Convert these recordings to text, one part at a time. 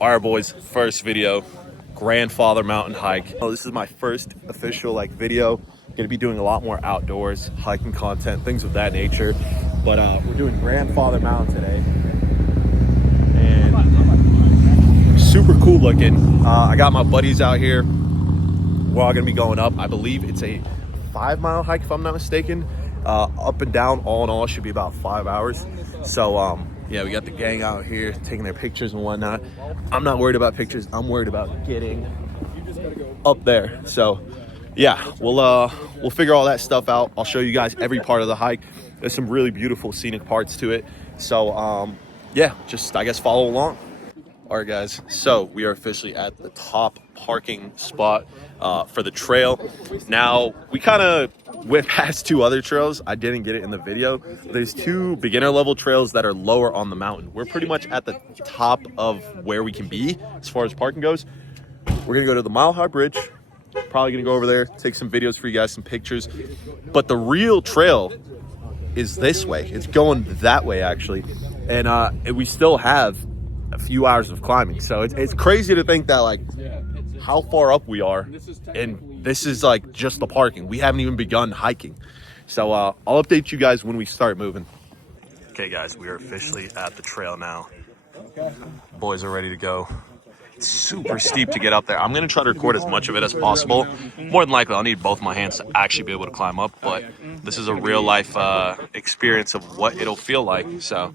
Our boys' first video, grandfather mountain hike. Oh, this is my first official video. Gonna be doing a lot more outdoors, hiking content, things of that nature. But we're doing grandfather mountain today. And super cool looking. I got my buddies out here. We're all gonna be going up. I believe it's a 5-mile hike if I'm not mistaken. Up and down, all in all, should be about 5 hours. So yeah, we got the gang out here taking their pictures and whatnot. I'm not worried about pictures. I'm worried about getting up there. So yeah, we'll figure all that stuff out. I'll show you guys every part of the hike. There's some really beautiful scenic parts to it. So yeah, just I guess follow along. All right, guys, so we are officially at the top parking spot for the trail. Now, we kind of went past 2 other trails. I didn't get it in the video. There's 2 beginner level trails that are lower on the mountain. We're pretty much at the top of where we can be as far as parking goes. We're gonna go to the Mile High Bridge. Probably gonna go over there, take some videos for you guys, some pictures. But the real trail is this way. It's going that way, actually. And we still have a few hours of climbing. So it's crazy to think that how far up we are, and this is just the parking. We haven't even begun hiking. So I'll update you guys when we start moving. Okay guys, we are officially at the trail now. Boys are ready to go. It's super steep to get up there. I'm gonna try to record as much of it as possible. More than likely I'll need both my hands to actually be able to climb up, but this is a real life experience of what it'll feel like. So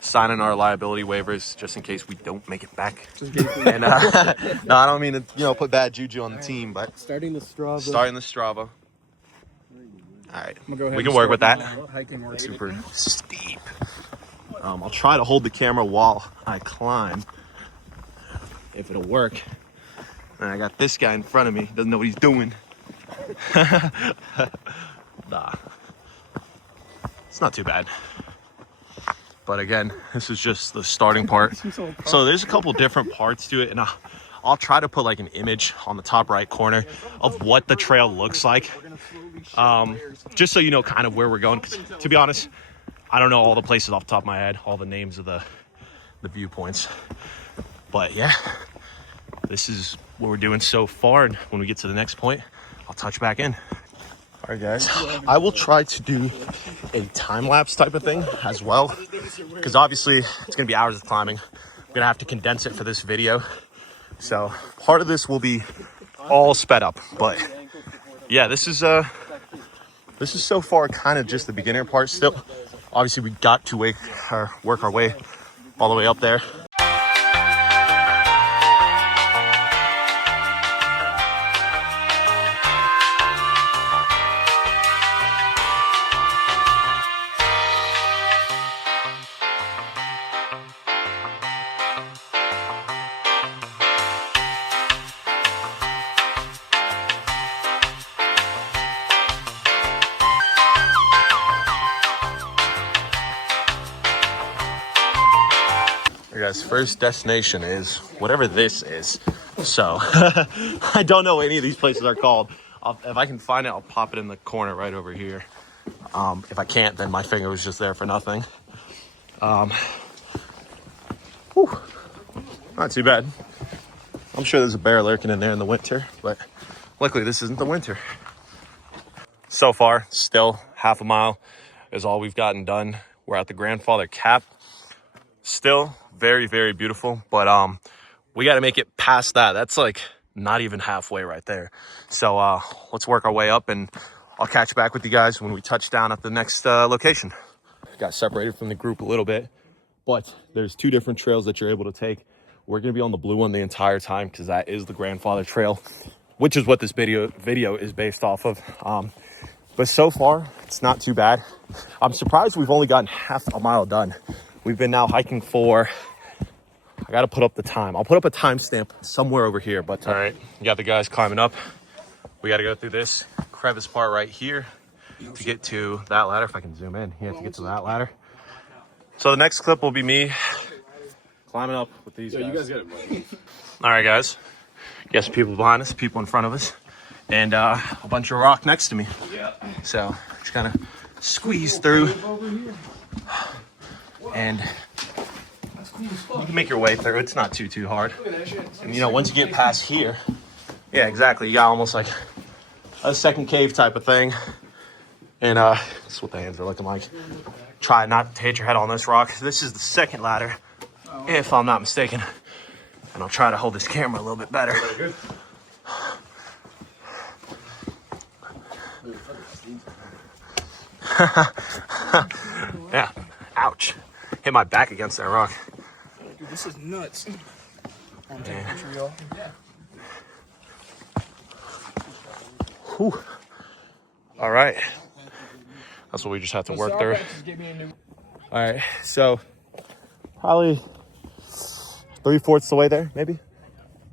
signing our liability waivers just in case we don't make it back. And no, I don't mean to put bad juju on the team, but starting the Strava. All right, we can work with that. Super steep. I'll try to hold the camera while I climb, if it'll work. And I got this guy in front of me, doesn't know what he's doing. Nah, it's not too bad. But again, this is just the starting part. So there's a couple different parts to it, and I'll try to put an image on the top right corner of what the trail looks like. Just so you know kind of where we're going. 'Cause to be honest, I don't know all the places off the top of my head, all the names of the viewpoints. But yeah, this is what we're doing so far. And when we get to the next point, I'll touch back in. All right, guys, I will try to do a time-lapse type of thing as well, because obviously it's going to be hours of climbing. I'm going to have to condense it for this video. So part of this will be all sped up. But yeah, this is so far kind of just the beginner part still. Obviously, we got to work our way all the way up there. Guys, first destination is whatever this is. So I don't know what any of these places are called. If I can find it, I'll pop it in the corner right over here. If I can't, then my finger was just there for nothing. Whew, not too bad. I'm sure there's a bear lurking in there in the winter, but luckily this isn't the winter. So far, still half a mile is all we've gotten done. We're at the grandfather cap. Still very, very beautiful, but we got to make it past that. That's not even halfway right there. So let's work our way up, and I'll catch back with you guys when we touch down at the next location. Got separated from the group a little bit, but there's 2 different trails that you're able to take. We're going to be on the blue one the entire time because that is the grandfather trail, which is what this video is based off of. But so far, it's not too bad. I'm surprised we've only gotten half a mile done. We've been now hiking for, I got to put up the time. I'll put up a timestamp somewhere over here. But all right, you got the guys climbing up. We got to go through this crevice part right here to get to that ladder. If I can zoom in here to get to that ladder. So the next clip will be me climbing up with these guys. You guys got it. All right, guys. Got some people behind us, people in front of us, and a bunch of rock next to me. Yeah. So just kind of squeeze through. And You can make your way through. It's not too hard. And you know, once you get past here, yeah, exactly. You got almost like a second cave type of thing. And that's what the hands are looking like. Try not to hit your head on this rock. This is the second ladder, if I'm not mistaken. And I'll try to hold this camera a little bit better. Yeah, ouch. Hit my back against that rock. Dude, this is nuts. I'm taking a picture, y'all. Whew. All right. That's what we just have to work through. All right, so probably 3/4 the way there, maybe?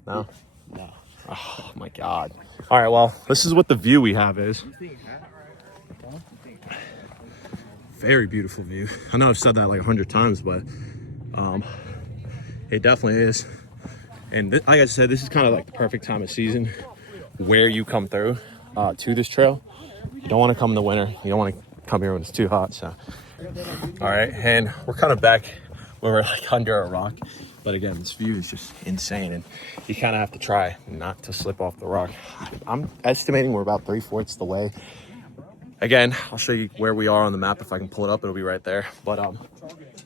No? No. Oh my God. All right, well, this is what the view we have is. Very beautiful view. I know I've said that like 100 times, but it definitely is. And like I said, this is kind of like the perfect time of season where you come through to this trail. You don't want to come in the winter. You don't want to come here when it's too hot. So, all right, and we're kind of back where we're like under a rock. But again, this view is just insane, and you kind of have to try not to slip off the rock. I'm estimating we're about 3/4 the way. Again, I'll show you where we are on the map. If I can pull it up, it'll be right there. But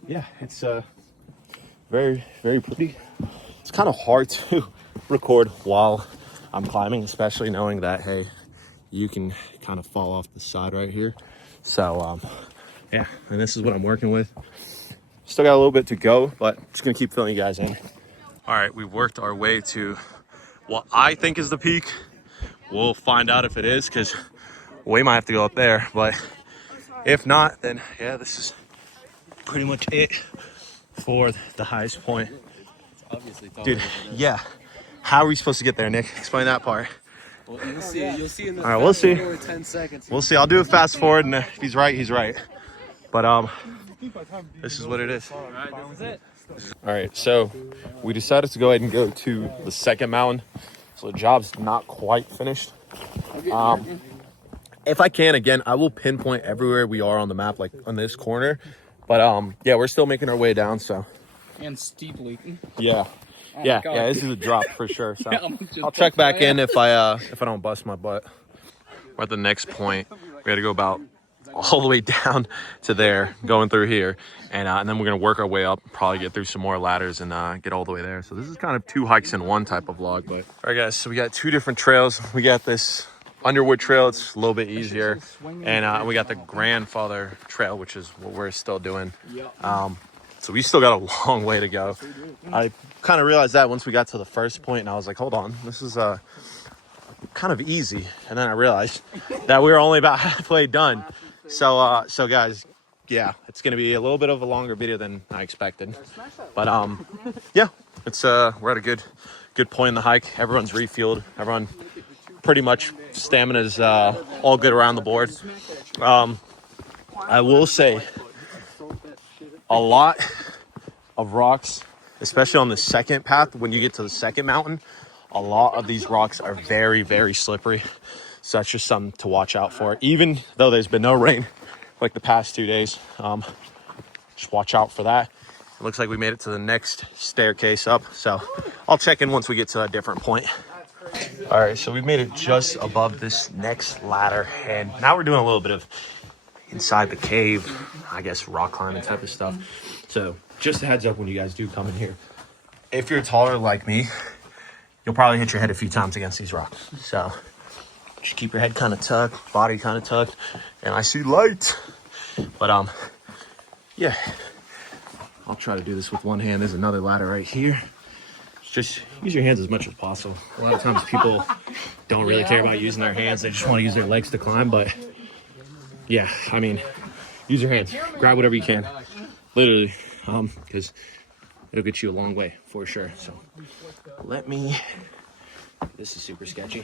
yeah, it's very, very pretty. It's kind of hard to record while I'm climbing, especially knowing that, hey, you can kind of fall off the side right here. So yeah, and this is what I'm working with. Still got a little bit to go, but just gonna keep filling you guys in. All right, we've worked our way to what I think is the peak. We'll find out if it is, because we might have to go up there, but if not, then yeah, this is pretty much it for the highest point. Dude, yeah. How are we supposed to get there, Nick? Explain that part. Well, you'll see. You'll see in the all right, we'll see. 10 seconds. We'll see. I'll do a fast forward, and if he's right, he's right. But this is what it is. All right, this is it. All right, so we decided to go ahead and go to the second mountain. So the job's not quite finished. If I can, again, I will pinpoint everywhere we are on the map, like on this corner. But yeah, we're still making our way down, so. And steeply. Yeah. Oh yeah, this is a drop for sure. So Yeah, I'll check back in if I don't bust my butt. We're at the next point. We got to go about all the way down to there, going through here, and then we're gonna work our way up, probably get through some more ladders and get all the way there. So this is kind of 2 hikes in one type of vlog. But all right, guys, so we got 2 different trails. We got this Underwood Trail, it's a little bit easier, and we got the Grandfather Trail, which is what we're still doing. So we still got a long way to go. I kind of realized that once we got to the first point, and I was like, hold on, this is kind of easy. And then I realized that we were only about halfway done. So guys, yeah, it's gonna be a little bit of a longer video than I expected. But yeah, it's we're at a good point in the hike. Everyone's refueled. Everyone pretty much stamina's all good around the board. I will say a lot of rocks, especially on the second path, when you get to the second mountain, a lot of these rocks are very, very slippery. So that's just something to watch out for. Even though there's been no rain like the past 2 days, just watch out for that. It looks like we made it to the next staircase up. So I'll check in once we get to a different point. All right, so we've made it just above this next ladder. And now we're doing a little bit of inside the cave, I guess, rock climbing type of stuff. So just a heads up when you guys do come in here. If you're taller like me, you'll probably hit your head a few times against these rocks. So just keep your head kind of tucked, body kind of tucked, and I see light. But yeah, I'll try to do this with one hand. There's another ladder right here. Just use your hands as much as possible. A lot of times people don't really care about using their hands. They just want to use their legs to climb. But yeah, I mean, use your hands. Grab whatever you can. Literally, because it'll get you a long way for sure. So let me, this is super sketchy.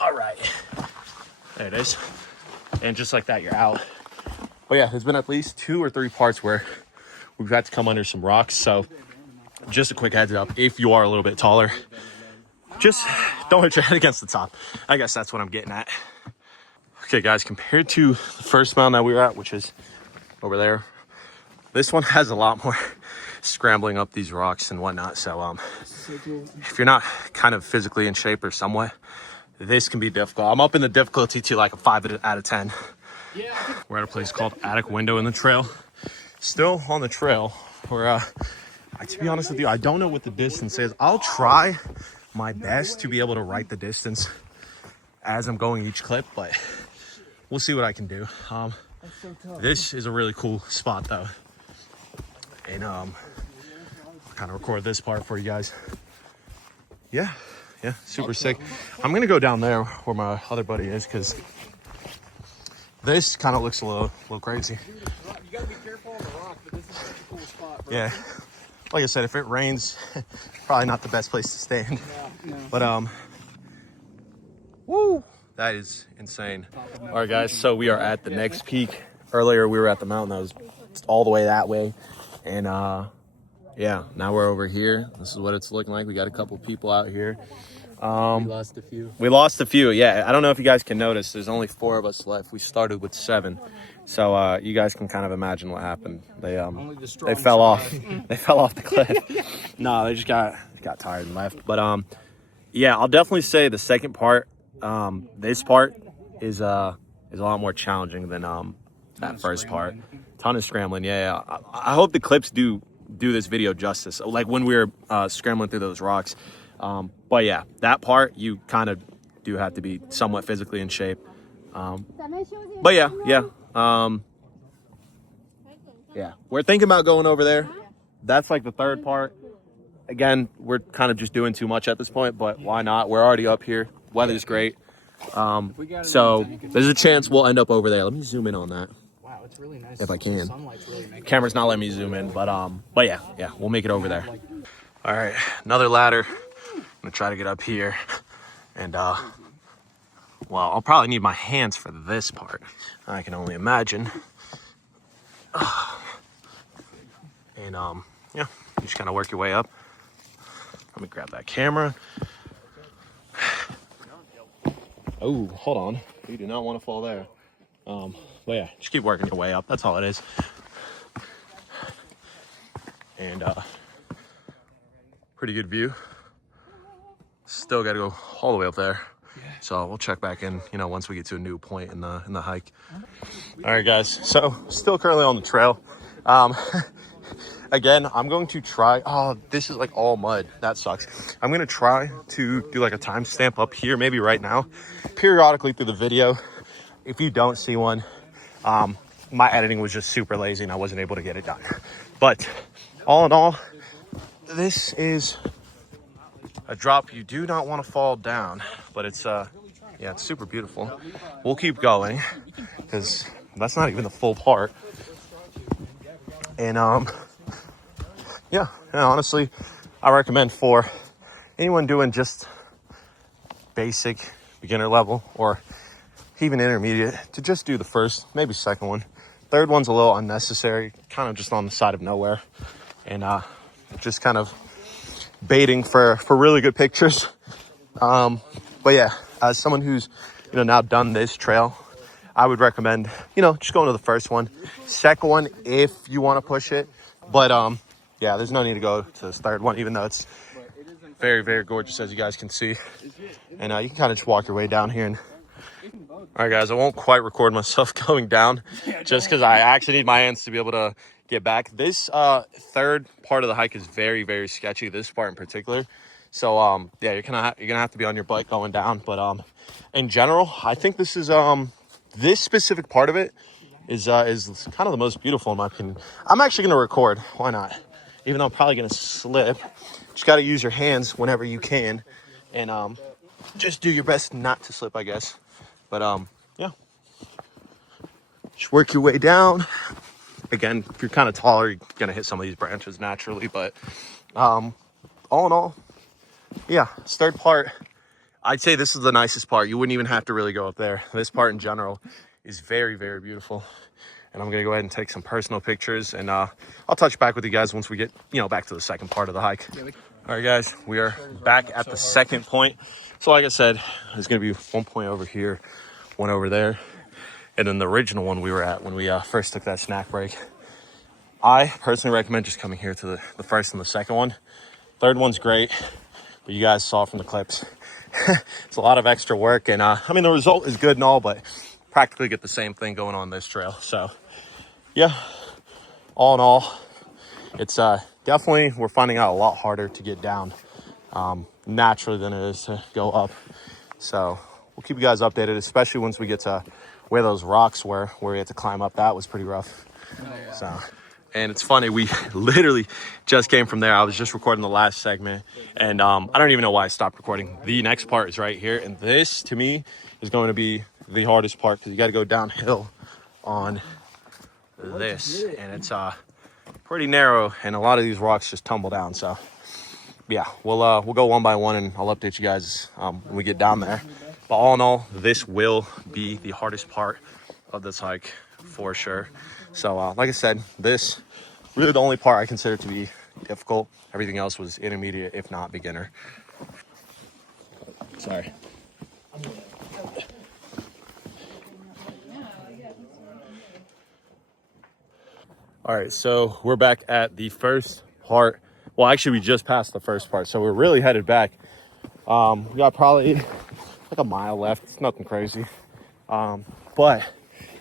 All right, there it is. And just like that, you're out. But yeah, there's been at least 2 or 3 parts where we've had to come under some rocks. So just a quick heads up, if you are a little bit taller, just don't hit your head against the top. I guess that's what I'm getting at. Okay guys, compared to the first mountain that we were at, which is over there, This one has a lot more scrambling up these rocks and whatnot. So if you're not kind of physically in shape or somewhat, this can be difficult. I'm up in the difficulty to like a 5 out of 10. We're at a place called Attic Window in the trail. Still on the trail. We're to be honest with you, I don't know what the distance is. I'll try my best to be able to write the distance as I'm going each clip, but we'll see what I can do. This is a really cool spot though. And I'll kind of record this part for you guys. Yeah, super sick. I'm gonna go down there where my other buddy is because this kind of looks a little crazy. You gotta be careful on the rock, but this is such a cool spot, bro. Yeah, like I said, if it rains, probably not the best place to stand. No. But woo, that is insane. All right, guys, so we are at the next peak. Earlier we were at the mountain that was all the way that way, and yeah, now we're over here. This is what it's looking like. We got a couple people out here. We lost a few. We lost a few, yeah. I don't know if you guys can notice, there's only 4 of us left. We started with 7. So you guys can kind of imagine what happened. They fell off. They fell off the cliff. No, they just got tired and left. But yeah, I'll definitely say the second part, this part is a lot more challenging than that first part. Ton of scrambling. Yeah. I hope the clips do this video justice, like when we were scrambling through those rocks. But yeah, that part you kind of do have to be somewhat physically in shape. But yeah, we're thinking about going over there. That's like the third part. Again, we're kind of just doing too much at this point, but why not? We're already up here. Weather's great. So there's a chance we'll end up over there. Let me zoom in on that. Wow, it's really nice. If I can. Sunlight's really making Camera's not letting me zoom in, but yeah, we'll make it over there. All right, another ladder. I'm gonna try to get up here, and well, I'll probably need my hands for this part. I can only imagine. And yeah, you just kind of work your way up. Let me grab that camera. Oh, hold on. You do not want to fall there. But yeah, just keep working your way up. That's all it is. And pretty good view. Still got to go all the way up there. So we'll check back in, once we get to a new point in the hike. All right, guys. So still currently on the trail. Again, I'm going to try. Oh, this is like all mud. That sucks. I'm going to try to do like a timestamp up here, maybe right now, periodically through the video. If you don't see one, my editing was just super lazy and I wasn't able to get it done. But all in all, this is a drop you do not want to fall down, but it's yeah, it's super beautiful. We'll keep going because that's not even the full part. And yeah, honestly, I recommend for anyone doing just basic beginner level or even intermediate to just do the first, maybe second one. Third one's a little unnecessary, kind of just on the side of nowhere, and just kind of baiting for really good pictures. But yeah, as someone who's now done this trail, I would recommend just going to the first one. Second one if you want to push it, but yeah, there's no need to go to this third one, even though it's very, very gorgeous, as you guys can see. And you can kind of just walk your way down here. And all right, guys, I won't quite record myself going down just because I actually need my hands to be able to get back. This third part of the hike is very, very sketchy, this part in particular. So yeah, you're gonna have to be on your bike going down. But in general, I think this is this specific part of it is kind of the most beautiful in my opinion. I'm actually gonna record. Why not? Even though I'm probably gonna slip. Just gotta use your hands whenever you can, and just do your best not to slip, I guess. But yeah, just work your way down. Again, if you're kind of taller, you're gonna hit some of these branches naturally. But all in all, yeah, this third part, I'd say this is the nicest part. You wouldn't even have to really go up there. This part in general is very, very beautiful. And I'm gonna go ahead and take some personal pictures, and I'll touch back with you guys once we get back to the second part of the hike. All right, guys, we are back at the second point. So like I said, there's gonna be one point over here, one over there, and then the original one we were at when we first took that snack break. I personally recommend just coming here to the first and the second one. Third one's great, but you guys saw from the clips, it's a lot of extra work. And I mean, the result is good and all, but practically get the same thing going on this trail. So yeah, all in all, it's definitely, we're finding out a lot harder to get down naturally than it is to go up. So we'll keep you guys updated, especially once we get to where those rocks were, where we had to climb up. That was pretty rough. So, and it's funny, we literally just came from there. I was just recording the last segment, and I don't even know why I stopped recording. The next part is right here, and this to me is going to be the hardest part because you got to go downhill on this, and it's pretty narrow, and a lot of these rocks just tumble down. So yeah, we'll go one by one, and I'll update you guys when we get down there. But all in all, this will be the hardest part of this hike for sure. So like I said, this really the only part I consider to be difficult. Everything else was intermediate, if not beginner. Sorry. All right, so we're back at the first part. Well, actually, we just passed the first part, so we're really headed back. We got probably like a mile left. It's nothing crazy, but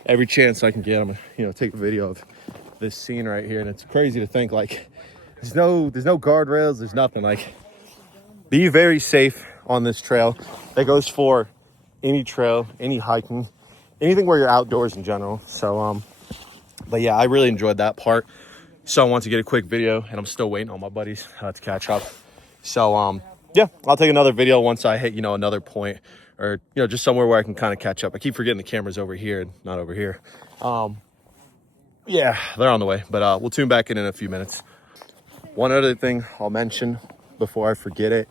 every chance I can get, I'm gonna take a video of this scene right here. And it's crazy to think, like, there's no guardrails, there's nothing. Like, be very safe on this trail. That goes for any trail, any hiking, anything where you're outdoors in general. So but yeah, I really enjoyed that part. So I want to get a quick video, and I'm still waiting on my buddies to catch up. So yeah, I'll take another video once I hit, another point, or, just somewhere where I can kind of catch up. I keep forgetting the camera's over here, not over here. Yeah, they're on the way, but we'll tune back in a few minutes. One other thing I'll mention before I forget it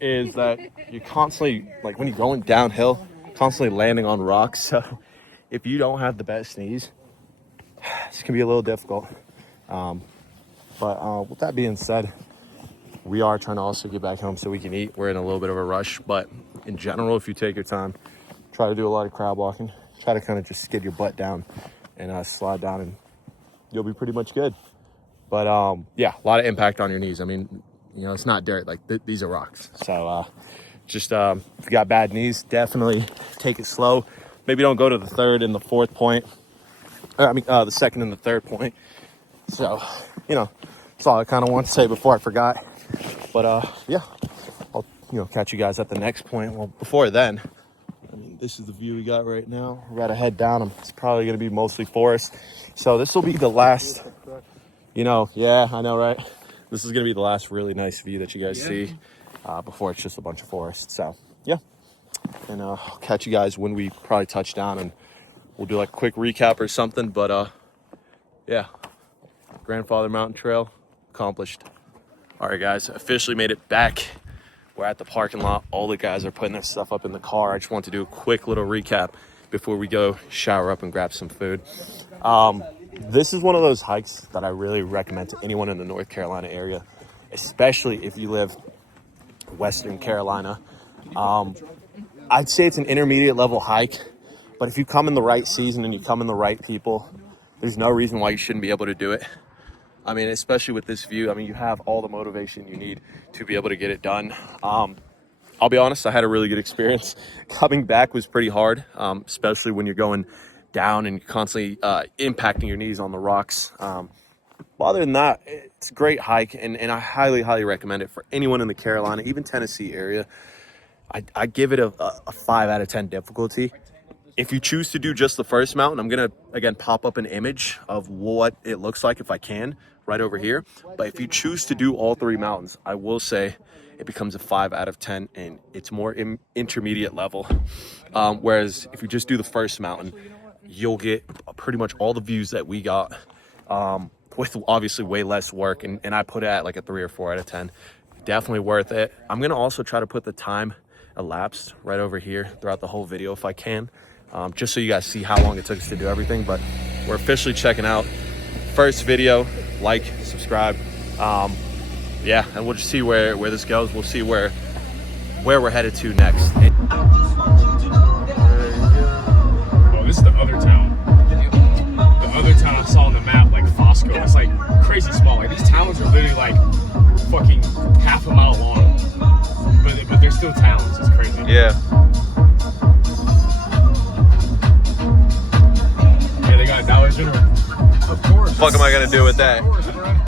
is that you're constantly, like when you're going downhill, constantly landing on rocks. So if you don't have the best knees, this can be a little difficult. But with that being said, we are trying to also get back home so we can eat. We're in a little bit of a rush, but in general, if you take your time, try to do a lot of crab walking, try to kind of just skid your butt down and slide down, and you'll be pretty much good. But yeah, a lot of impact on your knees. I mean, it's not dirt, like these are rocks. So just if you got bad knees, definitely take it slow. Maybe don't go to the third and the fourth point. The second and the third point. So, that's all I kind of want to say before I forgot. But yeah, I'll catch you guys at the next point. Well, before then, this is the view we got right now. We gotta head down. It's probably gonna be mostly forest. So this will be the last. Yeah, I know, right? This is gonna be the last really nice view that you guys see before it's just a bunch of forest. So yeah, and I'll catch you guys when we probably touch down, and we'll do like a quick recap or something. But yeah, Grandfather Mountain Trail accomplished. All right, guys, officially made it back. We're at the parking lot. All the guys are putting their stuff up in the car. I just want to do a quick little recap before we go shower up and grab some food. This is one of those hikes that I really recommend to anyone in the North Carolina area, especially if you live Western Carolina. I'd say it's an intermediate level hike, but if you come in the right season and you come in the right people, there's no reason why you shouldn't be able to do it. I mean, especially with this view, you have all the motivation you need to be able to get it done. I'll be honest, I had a really good experience. Coming back was pretty hard, especially when you're going down and constantly impacting your knees on the rocks. But other than that, it's a great hike, and I highly, highly recommend it for anyone in the Carolina, even Tennessee area. I give it a 5 out of 10 difficulty. If you choose to do just the first mountain, I'm going to, again, pop up an image of what it looks like if I can right over here. But if you choose to do all 3 mountains, I will say it becomes a 5 out of 10, and it's more intermediate level. Whereas if you just do the first mountain, you'll get pretty much all the views that we got with obviously way less work. And I put it at like a 3 or 4 out of 10. Definitely worth it. I'm going to also try to put the time elapsed right over here throughout the whole video if I can. Just so you guys see how long it took us to do everything. But we're officially checking out. First video, like, subscribe. Yeah, and we'll just see where this goes. We'll see where we're headed to next. Oh, this is the other town. The other town I saw on the map like crazy small. Like these towns are literally like fucking half a mile long, but they're still towns. It's crazy. Yeah. Yeah, they got Dollar General. Of course. Fuck am I gonna do with that? Of course, bro.